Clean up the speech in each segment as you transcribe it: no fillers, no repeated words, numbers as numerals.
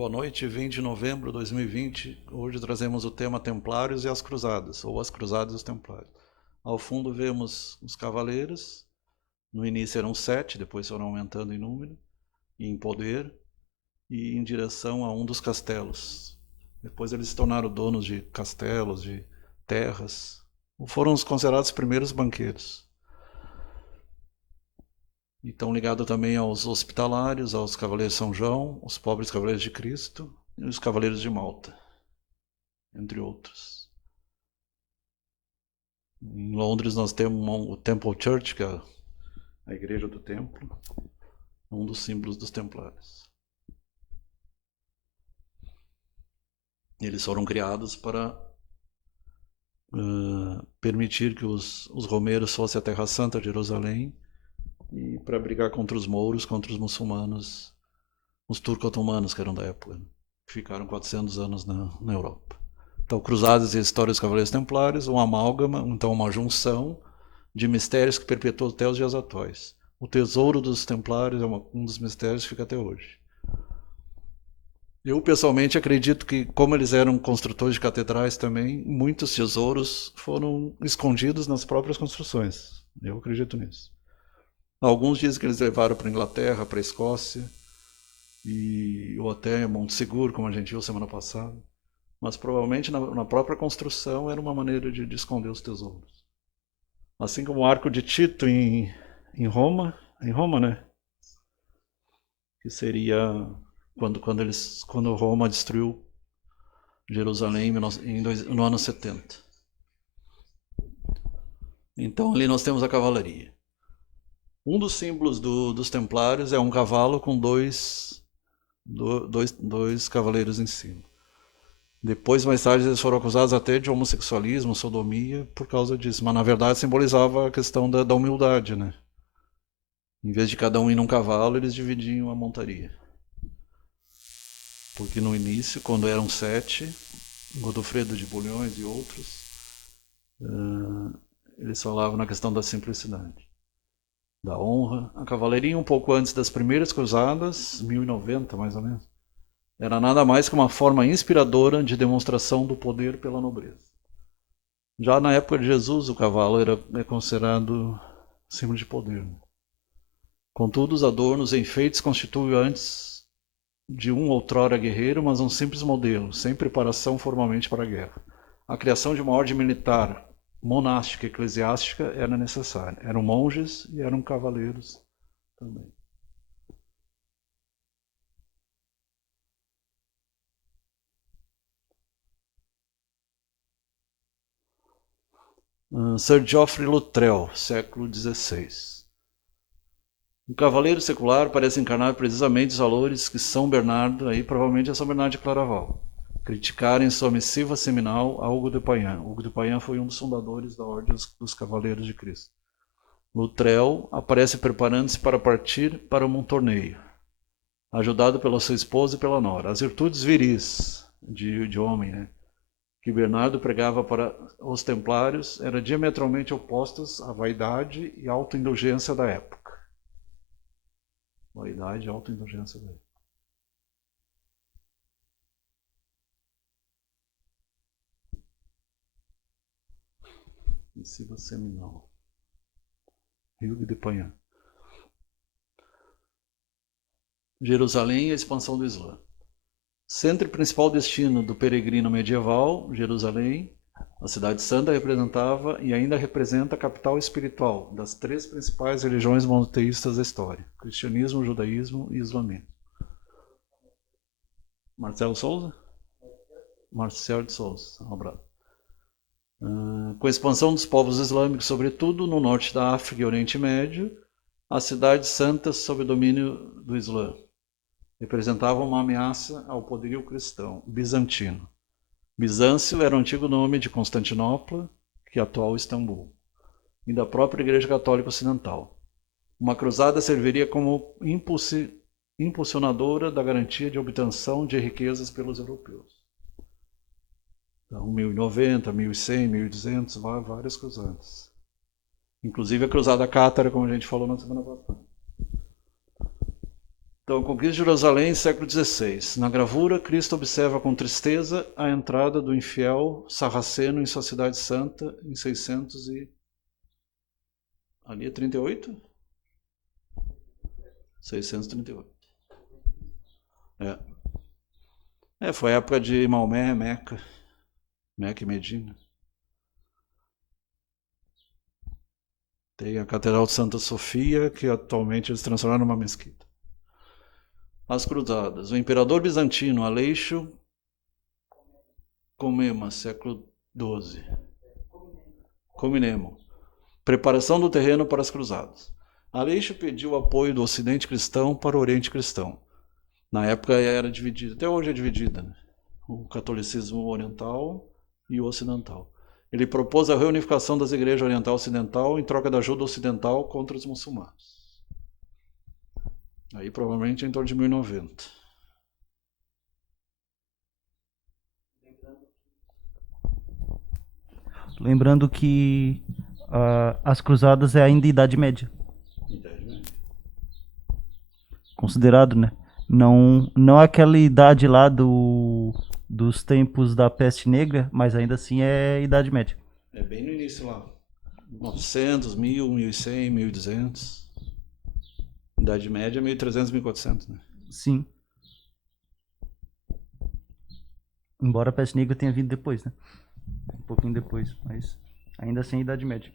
Boa noite, 20 de novembro de 2020. Hoje trazemos o tema Templários e as Cruzadas, ou as Cruzadas e os Templários. Ao fundo vemos os cavaleiros. No início eram 7, depois foram aumentando em número e em poder, e em direção a um dos castelos. Depois eles se tornaram donos de castelos, de terras. Foram os considerados primeiros banqueiros. E estão ligados também aos hospitalários, aos Cavaleiros de São João, os pobres Cavaleiros de Cristo e os Cavaleiros de Malta, entre outros. Em Londres nós temos o Temple Church, que é a igreja do templo, um dos símbolos dos templários. Eles foram criados para permitir que os romeiros fossem à Terra Santa, Jerusalém, e para brigar contra os mouros, contra os muçulmanos, os turco-otomanos que eram da época, que ficaram 400 anos na Europa. Então, Cruzadas e a História dos Cavaleiros Templários, um amálgama, então uma junção de mistérios que perpetuam até os dias atuais. O tesouro dos Templários é um dos mistérios que fica até hoje. Eu, pessoalmente, acredito que, como eles eram construtores de catedrais também, muitos tesouros foram escondidos nas próprias construções. Eu acredito nisso. Alguns dizem que eles levaram para a Inglaterra, para a Escócia, ou até Monte Seguro, como a gente viu semana passada. Mas provavelmente na própria construção era uma maneira de esconder os tesouros. Assim como o Arco de Tito em Roma, né? Que seria quando Roma destruiu Jerusalém no ano 70. Então ali nós temos a cavalaria. Um dos símbolos dos templários é um cavalo com dois cavaleiros em cima. Depois, mais tarde, eles foram acusados até de homossexualismo, sodomia, por causa disso. Mas, na verdade, simbolizava a questão da humildade, né? Em vez de cada um ir num cavalo, eles dividiam a montaria. Porque no início, quando eram 7, Godofredo de Bulhões e outros, eles falavam na questão da simplicidade, da honra. A cavalaria, um pouco antes das primeiras cruzadas, 1090 mais ou menos, era nada mais que uma forma inspiradora de demonstração do poder pela nobreza. Já na época de Jesus, o cavalo é considerado símbolo de poder. Contudo, os adornos e enfeites constituem antes de um outrora guerreiro, mas um simples modelo, sem preparação formalmente para a guerra. A criação de uma ordem militar, monástica e eclesiástica era necessária. Eram monges e eram cavaleiros também. Sir Geoffrey Luttrell, século XVI. O cavaleiro secular parece encarnar precisamente os valores que São Bernardo, aí provavelmente é São Bernardo de Claraval, criticaram em sua missiva seminal a Hugo de Payens. Hugo de Payens foi um dos fundadores da Ordem dos Cavaleiros de Cristo. Luttrell aparece preparando-se para partir para um torneio, ajudado pela sua esposa e pela nora. As virtudes viris de homem, né, que Bernardo pregava para os templários eram diametralmente opostas à vaidade e autoindulgência da época. Vaidade e autoindulgência da época. Missiva seminal. Hugo de Payens. Jerusalém e a expansão do Islã. Centro e principal destino do peregrino medieval, Jerusalém, a cidade santa representava e ainda representa a capital espiritual das 3 principais religiões monoteístas da história: cristianismo, judaísmo e islamismo. Marcelo Souza? Marcelo de Souza, um abraço. Com a expansão dos povos islâmicos, sobretudo no norte da África e Oriente Médio, as cidades santas sob o domínio do Islã representavam uma ameaça ao poderio cristão bizantino. Bizâncio era o antigo nome de Constantinopla, que é atual Istambul, e da própria Igreja Católica Ocidental. Uma cruzada serviria como impulsionadora da garantia de obtenção de riquezas pelos europeus. Então, 1090, 1100, 1200, várias cruzadas. Inclusive a cruzada cátara, como a gente falou na semana passada. Então, conquista de Jerusalém, século XVI. Na gravura, Cristo observa com tristeza a entrada do infiel sarraceno em sua cidade santa em 600 e... Ali é 38? 638. Foi a época de Maomé, Meca e Medina. Tem a Catedral de Santa Sofia, que atualmente eles transformaram numa mesquita. As Cruzadas. O imperador bizantino Aleixo Comneno, século XII. Comneno. Preparação do terreno para as cruzadas. Aleixo pediu apoio do Ocidente cristão para o Oriente cristão. Na época era dividida, até hoje é dividida, né? O catolicismo oriental e o ocidental. Ele propôs a reunificação das igrejas oriental e ocidental em troca da ajuda ocidental contra os muçulmanos. Aí provavelmente em torno de 1090. Lembrando que as cruzadas é ainda Idade Média. Idade Média. Considerado, né? Não aquela idade lá dos tempos da peste negra, mas ainda assim é Idade Média. É bem no início lá. 900, 1000, 1100, 1200. Idade Média, 1300, 1400, né? Sim. Embora a peste negra tenha vindo depois, né? Um pouquinho depois, mas ainda assim é Idade Média.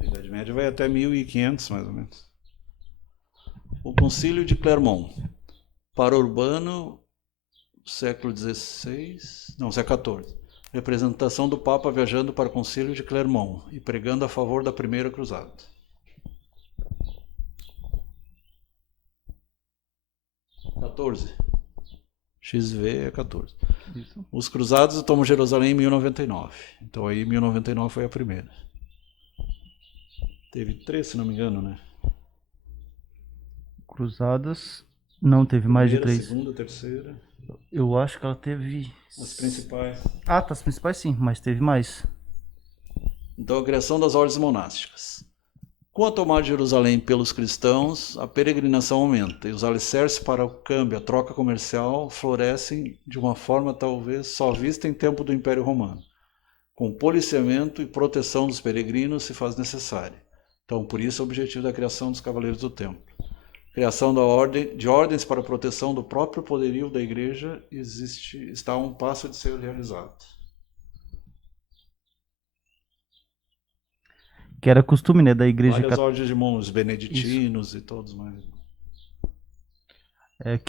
A Idade Média vai até 1500, mais ou menos. O Concílio de Clermont. Para Urbano, século XVI, não, século XIV. Representação do Papa viajando para o Concílio de Clermont e pregando a favor da Primeira Cruzada. XV é 14. Isso. Os Cruzados tomam Jerusalém em 1099. Então aí 1099 foi a primeira. Teve 3, se não me engano, né? Cruzadas não teve mais de 3. Segunda, terceira. Eu acho que ela teve. As principais. Ah, tá, as principais sim, mas teve mais. Então a criação das ordens monásticas. Com a tomada de Jerusalém pelos cristãos, a peregrinação aumenta e os alicerces para o câmbio, a troca comercial, florescem de uma forma talvez só vista em tempo do Império Romano. Com policiamento e proteção dos peregrinos se faz necessária. Então, por isso, o objetivo da criação dos Cavaleiros do Templo. Criação de ordens para a proteção do próprio poderio da Igreja está a um passo de ser realizado. Que era costume, né, da Igreja Várias ordens de monges, beneditinos isso. E todos mais.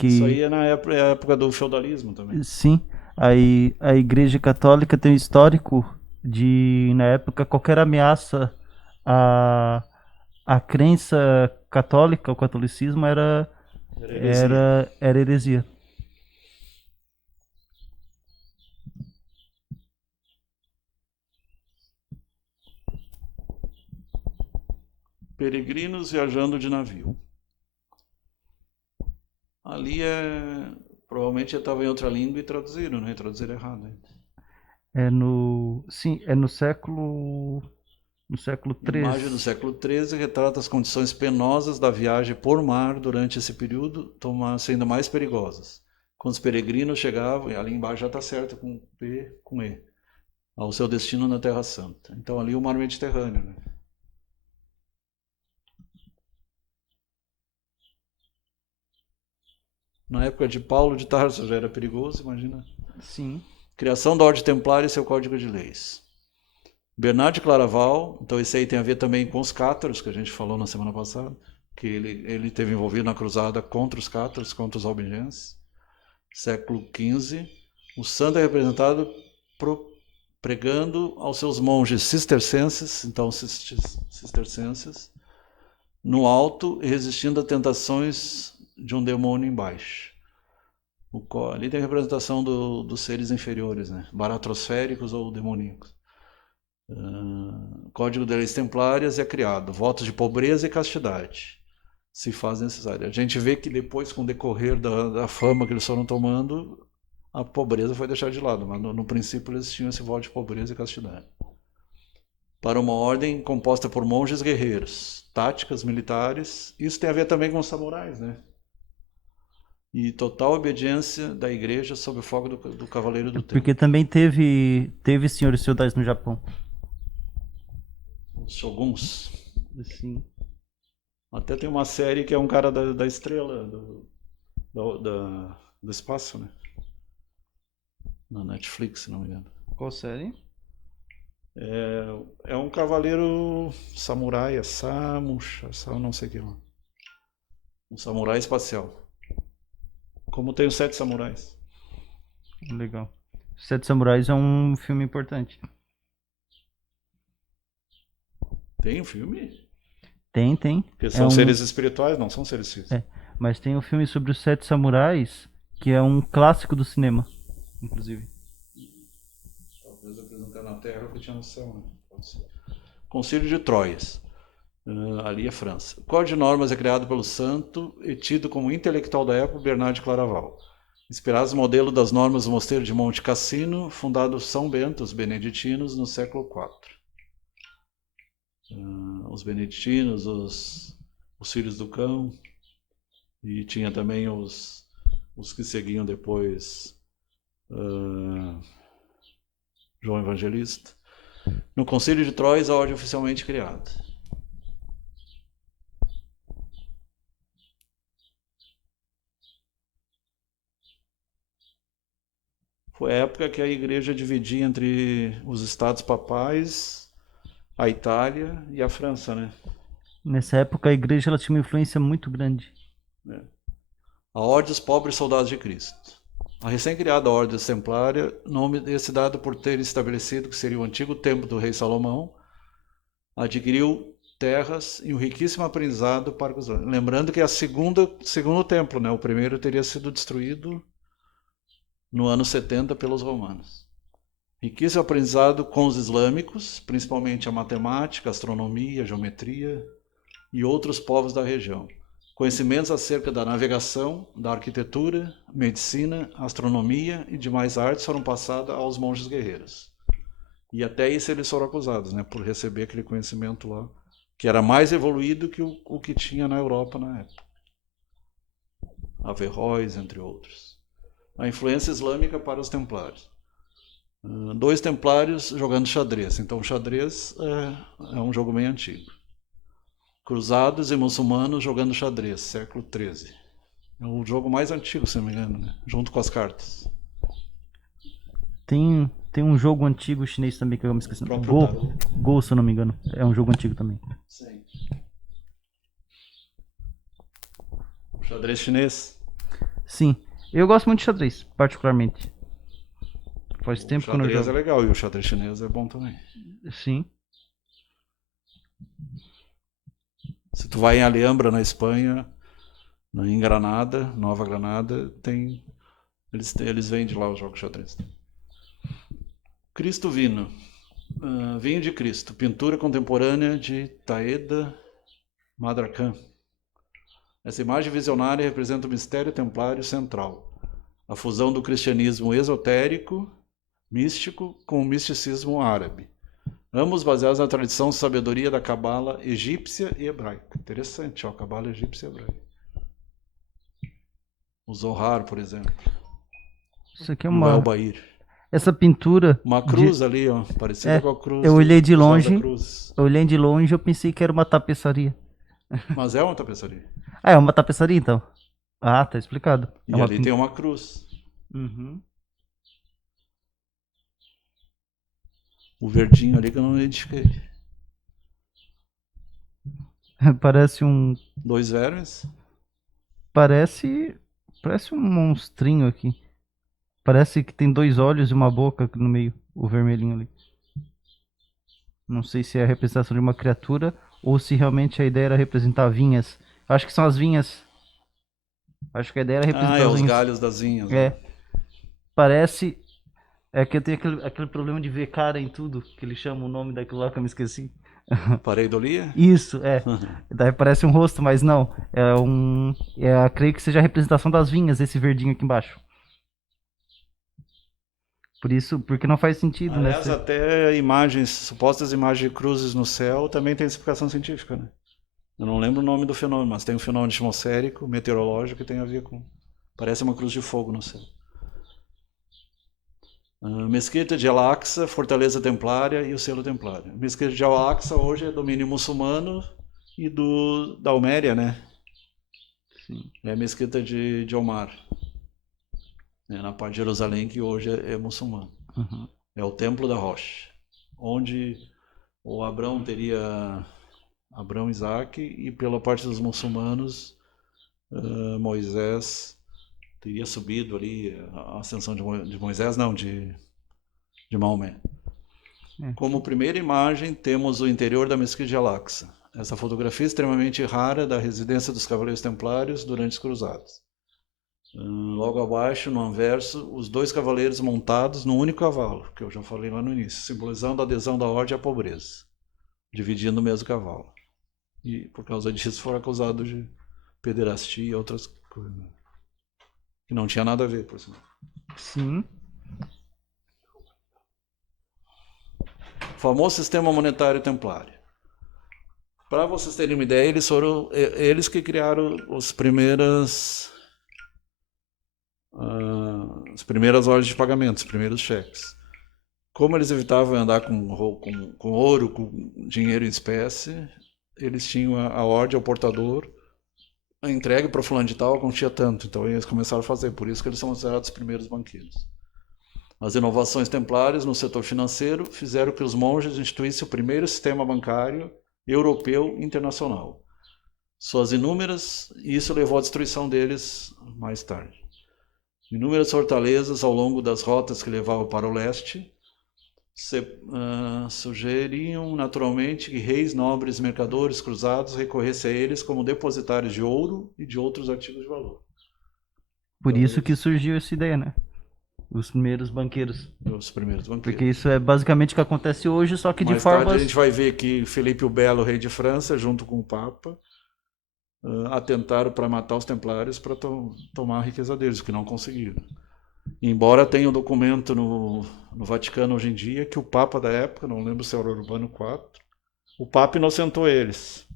Isso aí é na época do feudalismo também. Sim, a Igreja Católica tem um histórico de, na época, qualquer ameaça à crença católica, o catolicismo era heresia. Peregrinos viajando de navio. Ali provavelmente estava em outra língua e traduziram, né? Traduziram errado. É no século XIII. Imagem do século XIII retrata as condições penosas da viagem por mar durante esse período, sendo mais perigosas. Quando os peregrinos chegavam, e ali embaixo já está certo com P, com E, ao seu destino na Terra Santa. Então ali o mar Mediterrâneo, né? Na época de Paulo de Tarso já era perigoso, imagina. Sim. Criação da Ordem Templária e seu Código de Leis. Bernardo de Claraval, então esse aí tem a ver também com os cátaros, que a gente falou na semana passada, que ele teve envolvido na cruzada contra os cátaros, contra os albigenses. Século XV. O santo é representado pregando aos seus monges cistercenses, então cistercenses, no alto e resistindo a tentações de um demônio embaixo. Ali tem a representação dos seres inferiores, né? Baratrosféricos ou demoníacos. Código de Leis Templárias é criado. Votos de pobreza e castidade se faz necessário. A gente vê que depois, com o decorrer da fama que eles foram tomando, a pobreza foi deixada de lado, mas no princípio eles tinham esse voto de pobreza e castidade. para uma ordem composta por monges guerreiros, táticas militares. Isso tem a ver também com os samurais, né? E total obediência da igreja sob o fogo do cavaleiro do tempo. Porque também teve senhores feudais no Japão. Os shoguns. Sim. Até tem uma série que é um cara da estrela, do espaço, né? Na Netflix, se não me engano. Qual série? É um cavaleiro samurai, não sei o que lá. Um samurai espacial. Como tem os 7 samurais. Legal. Sete Samurais é um filme importante. Tem um filme? Tem. Porque são seres espirituais, não são seres físicos. Mas tem um filme sobre os Sete Samurais, que é um clássico do cinema, inclusive. Talvez apresentar na Terra o que tinha no céu, né? Pode ser. Concílio de Troias. Ali é França. O Código de Normas é criado pelo santo e tido como intelectual da época Bernard de Claraval. Inspirado no modelo das normas do Mosteiro de Monte Cassino, fundado São Bento, os beneditinos, no século IV. Os beneditinos, os filhos do cão, e tinha também os que seguiam depois João Evangelista. No Concílio de Troyes, a ordem oficialmente criada. Foi a época que a igreja dividia entre os estados papais, a Itália e a França, né? Nessa época a igreja ela tinha uma influência muito grande. A Ordem dos Pobres Soldados de Cristo. A recém-criada Ordem Templária, nome esse dado por ter estabelecido que seria o antigo templo do rei Salomão, adquiriu terras e um riquíssimo aprendizado para os... Lembrando que é segundo templo, né? O primeiro teria sido destruído no ano 70 pelos romanos. Riquíssimo aprendizado com os islâmicos, principalmente a matemática, a astronomia, a geometria e outros povos da região. Conhecimentos acerca da navegação, da arquitetura, medicina, astronomia e demais artes foram passados aos monges guerreiros. E até isso eles foram acusados, né, por receber aquele conhecimento lá, que era mais evoluído que o que tinha na Europa na época. Averroes, entre outros. A influência islâmica para os templários. 2 templários jogando xadrez. Então o xadrez é um jogo bem antigo. Cruzados e muçulmanos jogando xadrez, século XIII. É o jogo mais antigo, se não me engano, né? Junto com as cartas. Tem um jogo antigo chinês também que eu me esqueci. Go, se eu não me engano. É um jogo antigo também. Sim. O xadrez chinês? Sim. Eu gosto muito de xadrez, particularmente. Faz tempo que eu não jogo. O xadrez é legal e o xadrez chinês é bom também. Sim. Se tu vai em Alhambra, na Espanha, em Granada, Nova Granada, eles vendem lá os jogos de xadrez. Cristo Vino. Vinho de Cristo. Pintura contemporânea de Taeda Madrakan. Essa imagem visionária representa o mistério templário central. A fusão do cristianismo esotérico, místico, com o misticismo árabe. Ambos baseados na tradição de sabedoria da cabala egípcia e hebraica. Interessante, ó, cabala egípcia e hebraica. O Zohar, por exemplo. Isso aqui é o El-Bahir. Essa pintura... Uma cruz ali, ó, parecida com a cruz. Eu olhei de longe, eu pensei que era uma tapeçaria. Mas é uma tapeçaria. É uma tapeçaria então. Ah, tá explicado. E ali tem uma cruz. Uhum. O verdinho ali que eu não identifiquei. Parece um... 2 vermes? Parece um monstrinho aqui. Parece que tem 2 olhos e uma boca no meio. O vermelhinho ali. Não sei se é a representação de uma criatura ou se realmente a ideia era representar vinhas. Acho que são as vinhas. Acho que a ideia era representar as os vinhas. galhos das vinhas. É. Né? Parece... É que eu tenho aquele problema de ver cara em tudo, que eles chamam o nome daquilo lá que eu me esqueci. Pareidolia? Isso, Daí parece um rosto, mas não. Creio que seja a representação das vinhas, esse verdinho aqui embaixo. Por isso, porque não faz sentido, né? Aliás, até imagens, supostas imagens de cruzes no céu também tem explicação científica, né? Eu não lembro o nome do fenômeno, mas tem um fenômeno atmosférico, meteorológico, que tem a ver com... Parece uma cruz de fogo no céu. Mesquita de Al-Aqsa, Fortaleza Templária e o Selo Templário. Mesquita de Al-Aqsa hoje é domínio muçulmano e da Alméria, né? Sim. É a Mesquita de Omar, né? Na parte de Jerusalém, que hoje é muçulmano. Uhum. É o Templo da Rocha, onde o Abrão teria Abrão, Isaac, e pela parte dos muçulmanos, Moisés teria subido ali, a ascensão de Moisés, não, de Maomé. É. Como primeira imagem, temos o interior da Mesquita de Al-Aqsa. Essa fotografia é extremamente rara da residência dos Cavaleiros Templários durante as Cruzadas. Logo abaixo, no anverso, os dois cavaleiros montados num único cavalo, que eu já falei lá no início, simbolizando a adesão da ordem à pobreza, dividindo o mesmo cavalo. E por causa disso foram acusados de pederastia e outras coisas. Que não tinha nada a ver, por sinal. Sim. Famoso sistema monetário templário. Para vocês terem uma ideia, eles que criaram as primeiras ordens de pagamento, os primeiros cheques. Como eles evitavam andar com ouro, com dinheiro em espécie, eles tinham a ordem ao portador, a entrega para fulano de tal continha tanto. Então eles começaram a fazer, por isso que eles são considerados os primeiros banqueiros. As inovações templárias no setor financeiro fizeram que os monges instituíssem o primeiro sistema bancário europeu internacional. Isso levou à destruição deles mais tarde. Inúmeras fortalezas ao longo das rotas que levavam para o leste sugeriam naturalmente que reis, nobres, mercadores, cruzados recorressem a eles como depositários de ouro e de outros artigos de valor. Por Então, isso que surgiu essa ideia, né? Os primeiros banqueiros. Os primeiros banqueiros. Porque isso é basicamente o que acontece hoje, só que de Mais formas... tarde a gente vai ver que Felipe o Belo, rei de França, junto com o Papa, atentaram para matar os templários para tomar a riqueza deles, que não conseguiram. Embora tenha um documento no Vaticano hoje em dia que o Papa da época, não lembro se era Urbano IV, o Papa inocentou eles.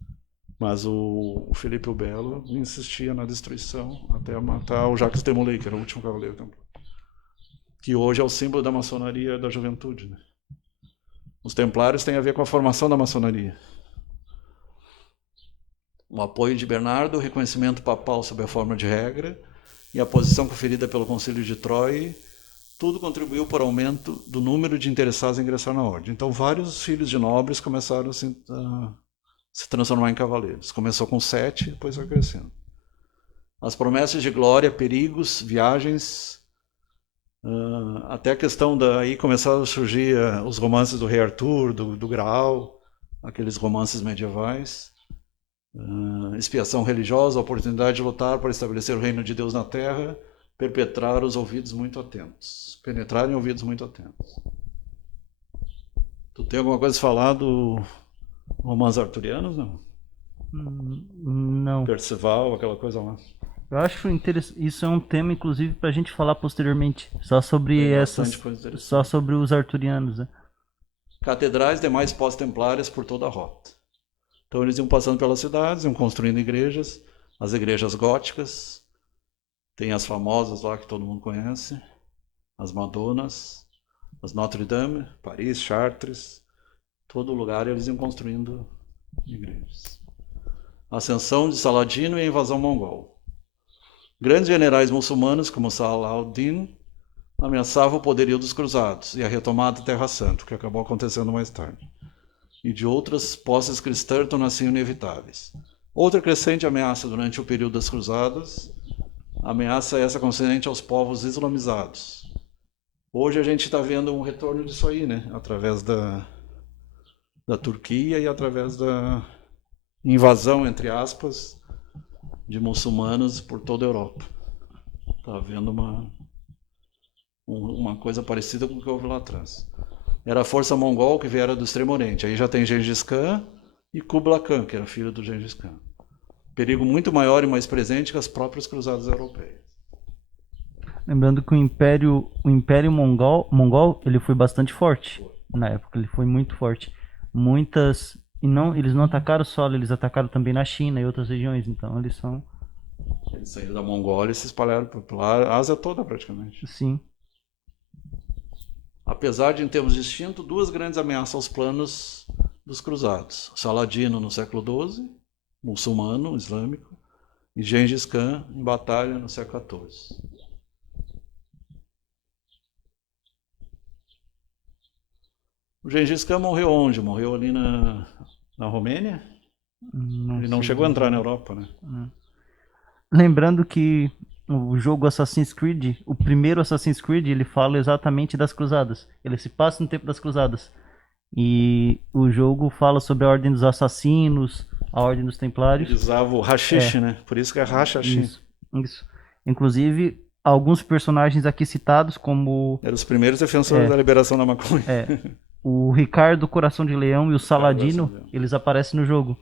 Mas o Felipe o Belo insistia na destruição até matar o Jacques de Molay, que era o último cavaleiro templário, que hoje é o símbolo da maçonaria e da juventude, né? Os templários têm a ver com a formação da maçonaria. O apoio de Bernardo, o reconhecimento papal sob a forma de regra e a posição conferida pelo Concílio de Troyes, tudo contribuiu para o aumento do número de interessados em ingressar na ordem. Então, vários filhos de nobres começaram a se transformar em cavaleiros. Começou com 7, depois foi crescendo. As promessas de glória, perigos, viagens, até a questão daí começaram a surgir os romances do Rei Arthur, do Graal, aqueles romances medievais. Expiação religiosa, a oportunidade de lutar para estabelecer o reino de Deus na terra, penetrar os ouvidos muito atentos. Tu tem alguma coisa a falar do romances arturianos, não? Não. Percival, aquela coisa lá. Eu acho interessante. Isso é um tema, inclusive, pra gente falar posteriormente. Só sobre só sobre os arturianos, né? Catedrais demais pós-templárias por toda a rota. Então eles iam passando pelas cidades, iam construindo igrejas, as igrejas góticas, tem as famosas lá que todo mundo conhece, as Madonas, as Notre Dame, Paris, Chartres, todo lugar eles iam construindo igrejas. A ascensão de Saladino e a invasão mongol. Grandes generais muçulmanos como Salah al-Din ameaçavam o poderio dos cruzados e a retomada da Terra Santa, que acabou acontecendo mais tarde. E de outras posses cristãs tornassem inevitáveis. Outra crescente ameaça durante o período das cruzadas, ameaça essa concernente aos povos islamizados. Hoje a gente está vendo um retorno disso aí, né? Através da Turquia e através da invasão, entre aspas, de muçulmanos por toda a Europa. Está havendo uma coisa parecida com o que houve lá atrás. Era a força mongol que viera do Extremo Oriente. Aí já tem Gengis Khan e Kublai Khan, que era filho do Gengis Khan. Perigo muito maior e mais presente que as próprias cruzadas europeias. Lembrando que o Império Mongol, ele foi bastante forte na época, ele foi muito forte. Muitas e não, eles não atacaram só, eles atacaram também na China e outras regiões, então eles são, Eles saíram da Mongólia e se espalharam pela Ásia toda praticamente. sim. Apesar de, em termos distintos, duas grandes ameaças aos planos dos cruzados. Saladino no século XII, muçulmano, islâmico, e Gengis Khan em batalha no século XIV. O Gengis Khan morreu onde? Morreu ali na Romênia? Não Ele não sei chegou a entrar dizer. na Europa, né? Lembrando que o jogo Assassin's Creed, o primeiro Assassin's Creed, ele fala exatamente das cruzadas. Ele se passa no tempo das cruzadas. E o jogo fala sobre a Ordem dos Assassinos, a Ordem dos Ele Templários. usava o hashish, né? Por isso que é hashish. Isso, isso. Inclusive, alguns personagens aqui citados, como Eram os primeiros defensores da liberação da maconha. o Ricardo Coração de Leão e o Coração Saladino, de Leão. eles aparecem no jogo.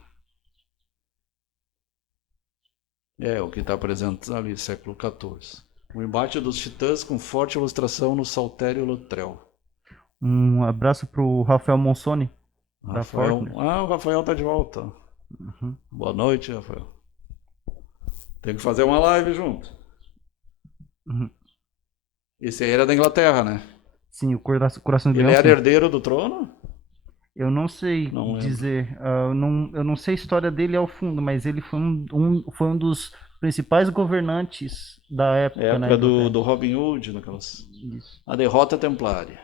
É, o que está presente ali, século XIV. O embate dos titãs com forte ilustração no Saltério Lautrec. Um abraço pro Rafael Monsoni, da Rafael. Fortnite. Ah, o Rafael tá de volta. Boa noite, Rafael. Tem que fazer uma live junto. Uhum. Esse aí era da Inglaterra, né? Sim, o Coração de Ele Leão, era sim. herdeiro do trono? Eu não sei Não lembro. dizer, eu não sei a história dele ao fundo, mas ele foi um dos principais governantes da época na Época Inglaterra. do Robin Hood, daquelas. Isso. A derrota templária.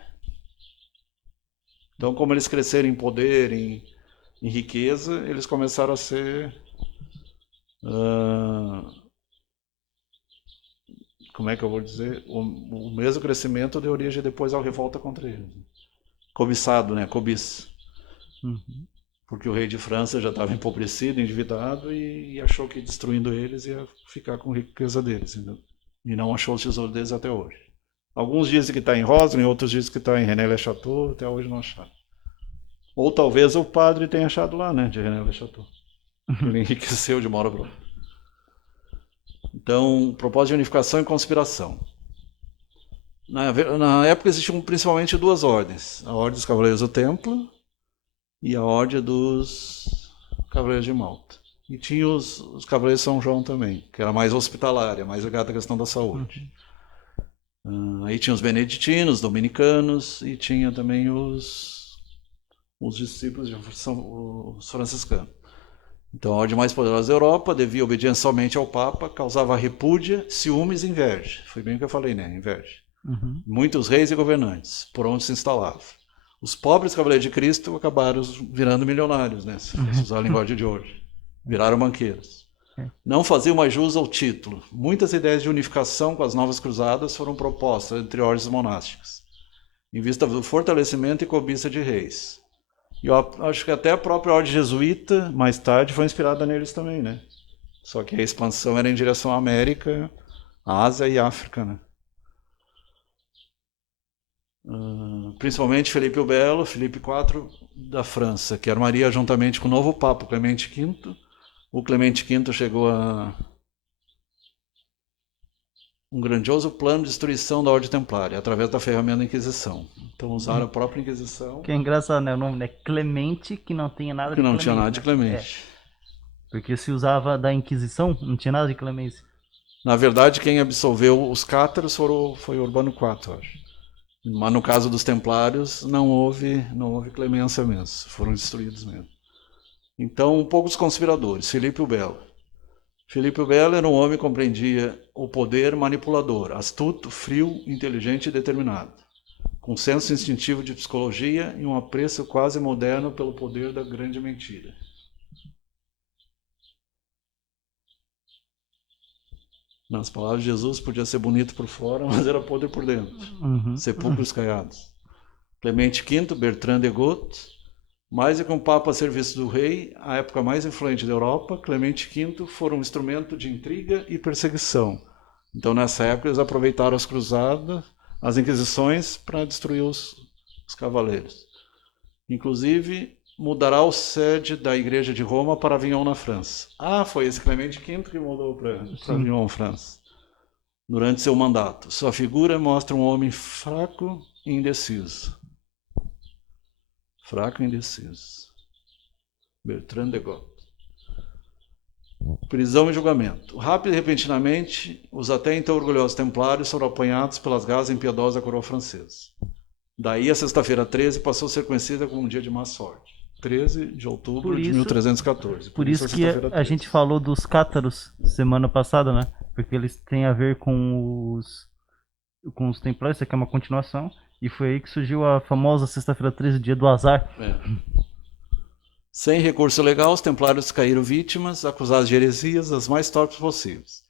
Então, como eles cresceram em poder, em riqueza, eles começaram a ser. Como é que eu vou dizer? O mesmo crescimento deu origem depois à revolta contra eles. Cobiçado, né? Cobiça. Uhum. Porque o rei de França já estava empobrecido, endividado e achou que destruindo eles ia ficar com a riqueza deles. Entendeu? E não achou o tesouro deles até hoje. Alguns dizem que está em Roslin, outros dizem que está em René-le-Château, até hoje não acharam. Ou talvez o padre tenha achado lá, né, de René-le-Château. Ele enriqueceu de uma hora para outra. Então, propósito de unificação e conspiração. Na época existiam principalmente duas ordens. A Ordem dos Cavaleiros do Templo e a Ordem dos Cavaleiros de Malta. E tinha os Cavaleiros de São João também, que era mais hospitalária, mais ligada à questão da saúde. Aí tinha os beneditinos, os dominicanos e tinha também os discípulos os franciscanos. Então a ordem mais poderosa da Europa devia obediência somente ao Papa, causava repúdia, ciúmes e inveja. Foi bem o que eu falei, né? Inveja. Uhum. Muitos reis e governantes, por onde se instalava. Os pobres cavaleiros de Cristo acabaram virando milionários, né? Se usar a linguagem de hoje. Viraram banqueiros. Não faziam mais jus ao título. Muitas ideias de unificação com as novas cruzadas foram propostas entre ordens monásticas, em vista do fortalecimento e cobiça de reis. E eu acho que até a própria ordem jesuíta, mais tarde, foi inspirada neles também, né? Só que a expansão era em direção à América, Ásia e África, né? Principalmente Felipe o Belo, Felipe IV da França, que armaria juntamente com o novo Papa Clemente V. O Clemente V chegou a um grandioso plano de destruição da Ordem Templária, através da ferramenta da Inquisição. Então usaram a própria Inquisição. Que é engraçado, né? O nome é Clemente, que não tinha nada que de não Clemente. tinha nada de né? Clemente. Porque se usava da Inquisição, não tinha nada de Clemência. Na verdade, quem absolveu os cátaros foi Urbano IV, acho. Mas no caso dos Templários, não houve clemência mesmo. Foram destruídos mesmo. Então, poucos conspiradores. Felipe o Belo. Felipe o Belo era um homem que compreendia o poder manipulador, astuto, frio, inteligente e determinado, com senso instintivo de psicologia e um apreço quase moderno pelo poder da grande mentira. Nas palavras de Jesus, podia ser bonito por fora, mas era podre por dentro. Sepulcros caiados. Clemente V, Bertrand de Got. Mais do que um papa a serviço do rei, a época mais influente da Europa, Clemente V foi um instrumento de intriga e perseguição. Então, nessa época, eles aproveitaram as cruzadas, as inquisições, para destruir os cavaleiros. Inclusive, mudará o sede da igreja de Roma para Avignon, na França. Foi esse Clemente V que mudou para Avignon, França. durante seu mandato. Sua figura mostra um homem fraco e indeciso. Fraco e indeciso. Bertrand de Goth. Prisão e julgamento. Rápido e repentinamente, os até então orgulhosos templários foram apanhados pelas garras impiedosas da coroa francesa. Daí a sexta-feira 13 passou a ser conhecida como um dia de má sorte. 13 de outubro de 1314. Por isso que a gente falou dos cátaros semana passada, né? Porque eles têm a ver com os templários, isso aqui é uma continuação. E foi aí que surgiu a famosa sexta-feira 13, dia do azar. Sem recurso legal, os templários caíram vítimas, acusados de heresias as mais torpes possíveis.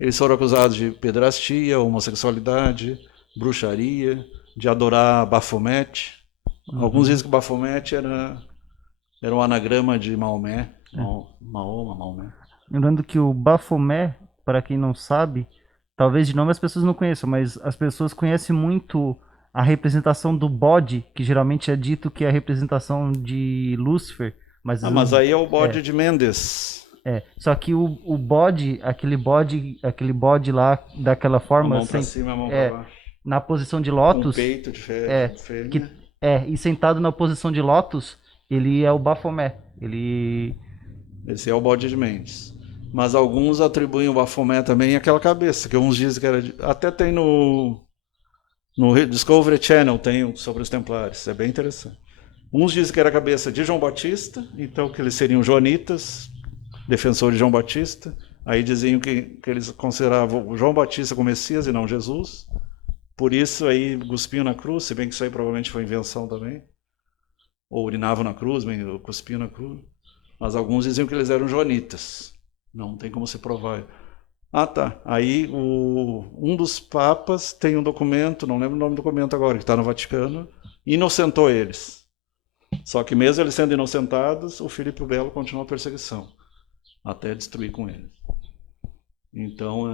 Eles foram acusados de pedrastia, homossexualidade, bruxaria, de adorar Baphomet. Alguns dizem que Baphomet era um anagrama de Maomé. Maomé. Lembrando que o Baphomet, para quem não sabe, talvez de nome as pessoas não conheçam, mas as pessoas conhecem muito a representação do bode, que geralmente é dito que é a representação de Lúcifer. Mas aí é o bode de Mendes. Só que o bode, aquele bode lá, daquela forma, a mão pra cima, a mão pra baixo. Na posição de lótus, com peito de fêmea. E sentado na posição de lótus, ele é o Baphomet. Esse é o bode de Mendes. Mas alguns atribuem o Baphomet também àquela cabeça, que uns dizem que era... Até tem no Discovery Channel, tem sobre os templários, é bem interessante. Uns dizem que era a cabeça de João Batista, então que eles seriam joanitas, defensores de João Batista. Aí diziam que eles consideravam o João Batista como Messias e não Jesus. Por isso aí cuspiam na cruz, se bem que isso aí provavelmente foi invenção também. Ou urinavam na cruz, ou cuspiam na cruz. Mas alguns diziam que eles eram joanitas. Não tem como se provar. Tá. Aí um dos papas tem um documento, não lembro o nome do documento agora, que está no Vaticano, inocentou eles. Só que mesmo eles sendo inocentados, o Filipe o Belo continuou a perseguição, até destruir com eles. Então,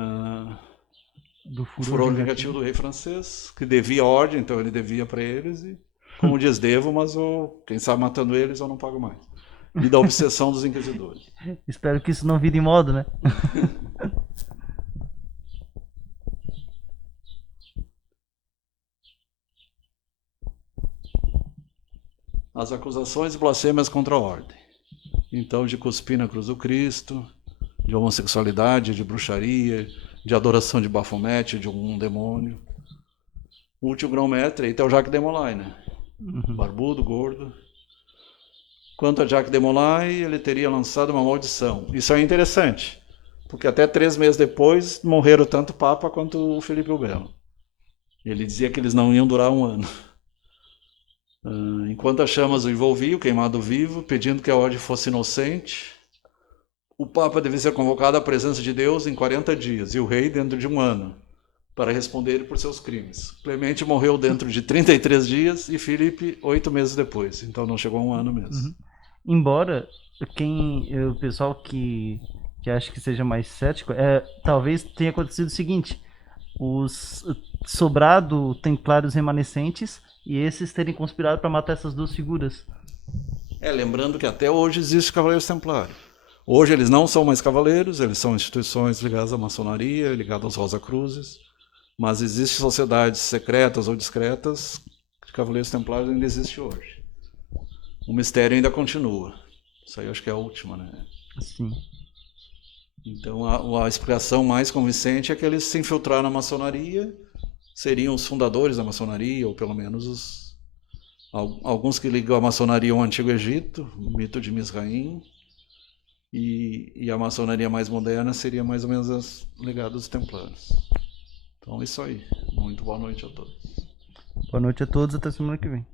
do furor vingativo do rei francês, que devia ordem, então ele devia para eles, e como diz, devo, mas quem sabe matando eles eu não pago mais. E da obsessão dos inquisidores. Espero que isso não vire moda, né? As acusações e blasfêmias contra a ordem. Então, de cuspir na cruz do Cristo, de homossexualidade, de bruxaria, de adoração de Baphomet, de um demônio. O último grão-mestre aí é o Jacques de Molay, né? Barbudo, gordo. Quanto a Jacques de Molay, ele teria lançado uma maldição. Isso é interessante, porque até 3 meses depois morreram tanto o Papa quanto o Filipe o Belo. Ele dizia que eles não iam durar 1 ano. Enquanto as chamas o envolviam, queimado vivo, pedindo que a ordem fosse inocente, o Papa devia ser convocado à presença de Deus em 40 dias, e o rei dentro de 1 ano, para responder por seus crimes. Clemente morreu dentro de 33 dias e Filipe 8 meses depois, então não chegou a 1 ano mesmo. Embora o pessoal que acha que seja mais cético, talvez tenha acontecido o seguinte: os sobrado templários remanescentes e esses terem conspirado para matar essas 2 figuras. Lembrando que até hoje existe Cavaleiros Templários. Hoje eles não são mais cavaleiros, eles são instituições ligadas à maçonaria, ligadas aos Rosa Cruzes, mas existem sociedades secretas ou discretas de Cavaleiros Templários, ainda existe hoje. O mistério ainda continua. Isso aí eu acho que é a última, né? Sim. Então a explicação mais convincente é que eles se infiltraram na maçonaria, seriam os fundadores da maçonaria, ou pelo menos alguns que ligam a maçonaria ao Antigo Egito, o mito de Mizraim, e a maçonaria mais moderna seria mais ou menos ligada aos templários. Então é isso aí. Muito boa noite a todos. Boa noite a todos, até semana que vem.